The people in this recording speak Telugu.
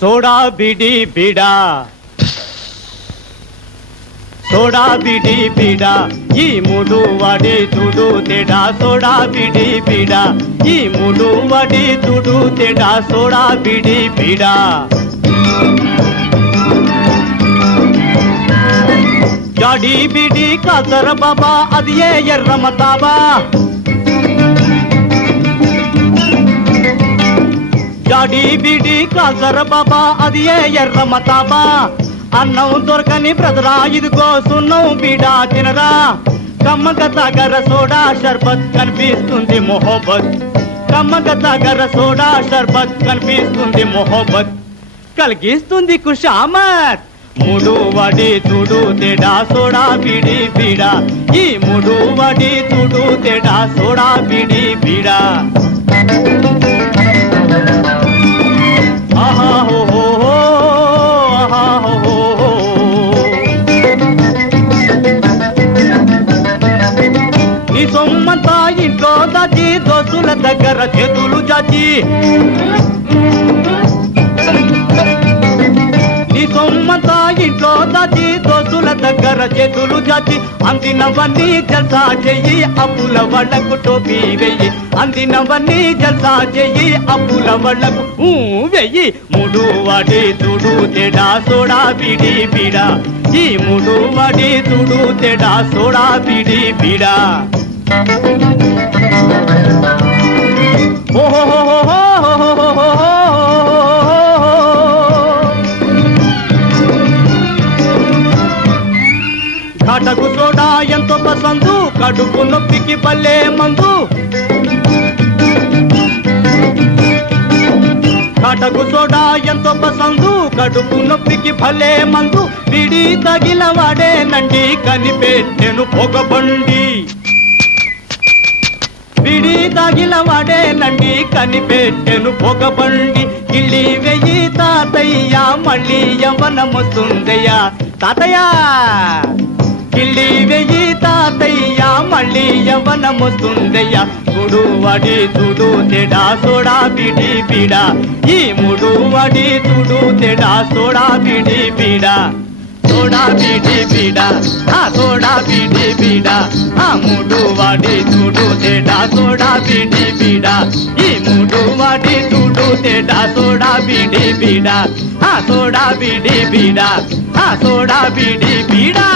సోడా బిడి బిడా. సోడా బిడి బిడా ఈ ముడు వడి తుడు తెడా. సోడా బిడి బిడా ఈ ముడు వడి తుడు తెడా. సోడా బిడి బిడా. జాడి బిడి కాసర బాబా అది ఏ ఎర్రమతాబా? బిడి కాసర బాబా అది ఏ ఎర్రమతాబా అన్నం దొరకని బ్రదరా ఇదిగో సున్నం బీడా తినరా. కమ్మక తగర సోడా షర్బత్ కనిపిస్తుంది మొహబ్బత్. కమ్మక తగర సోడా షర్బత్ కనిపిస్తుంది మొహబ్బత్. కలిగిస్తుంది కుషామత్. మూడు వడి తుడు తెడా సోడా బిడి బీడా. ఈ మూడు వడి తుడు తెడా సోడా బిడి బీడా. దోసుల దగ్గర చేతులు చాచి. నీ సొమ్మంతా ఇంట్లో దాచి దోసుల దగ్గర చేతులు చాచి. అందినవన్నీ జల్సా చెయ్యి అప్పుల వాళ్ళకు టోపీ వెయ్యి అందినవన్నీ జల్సా చెయ్యి అప్పుల వాళ్ళకు ఊ వెయ్యి ముడు వాడి తుడు తేడా సోడా బిడి బిడా ఈ ముడు వాడి తుడు తేడా సోడా బిడి బిడా కటకు సోడా ఎంతో పసందు కడుపు నొప్పికి పల్లె మందు. కటకు సోడా ఎంతో పసందు కడుపు నొప్పికి భలే మందు. విడి తగిల వాడేనండి కనిపెట్టెను పొగబండి విడి తగిల వాడేనండి కనిపెట్టెను పొగబండి కిళ్ళి వెయ్యి తాతయ్య మళ్ళీ యవనముతుందయ్యా తాతయ్యా! మళ్ళీ యవనముతుందయ్యా గుడు వడి తుడు తెడా సోడా బిడి బిడా ఈ ముడు వడి తుడు తెడా సోడా బిడి బిడా సోడా బిడి బిడా ఆ సోడా బిడి బిడా ఆ ముడు వడి తుడు తెడా సోడా బిడి బిడా ఈ ముడు వడి తుడు తెడా సోడా బిడి బిడా ఆ సోడా బిడి బిడా ఆ సోడా బిడి బిడా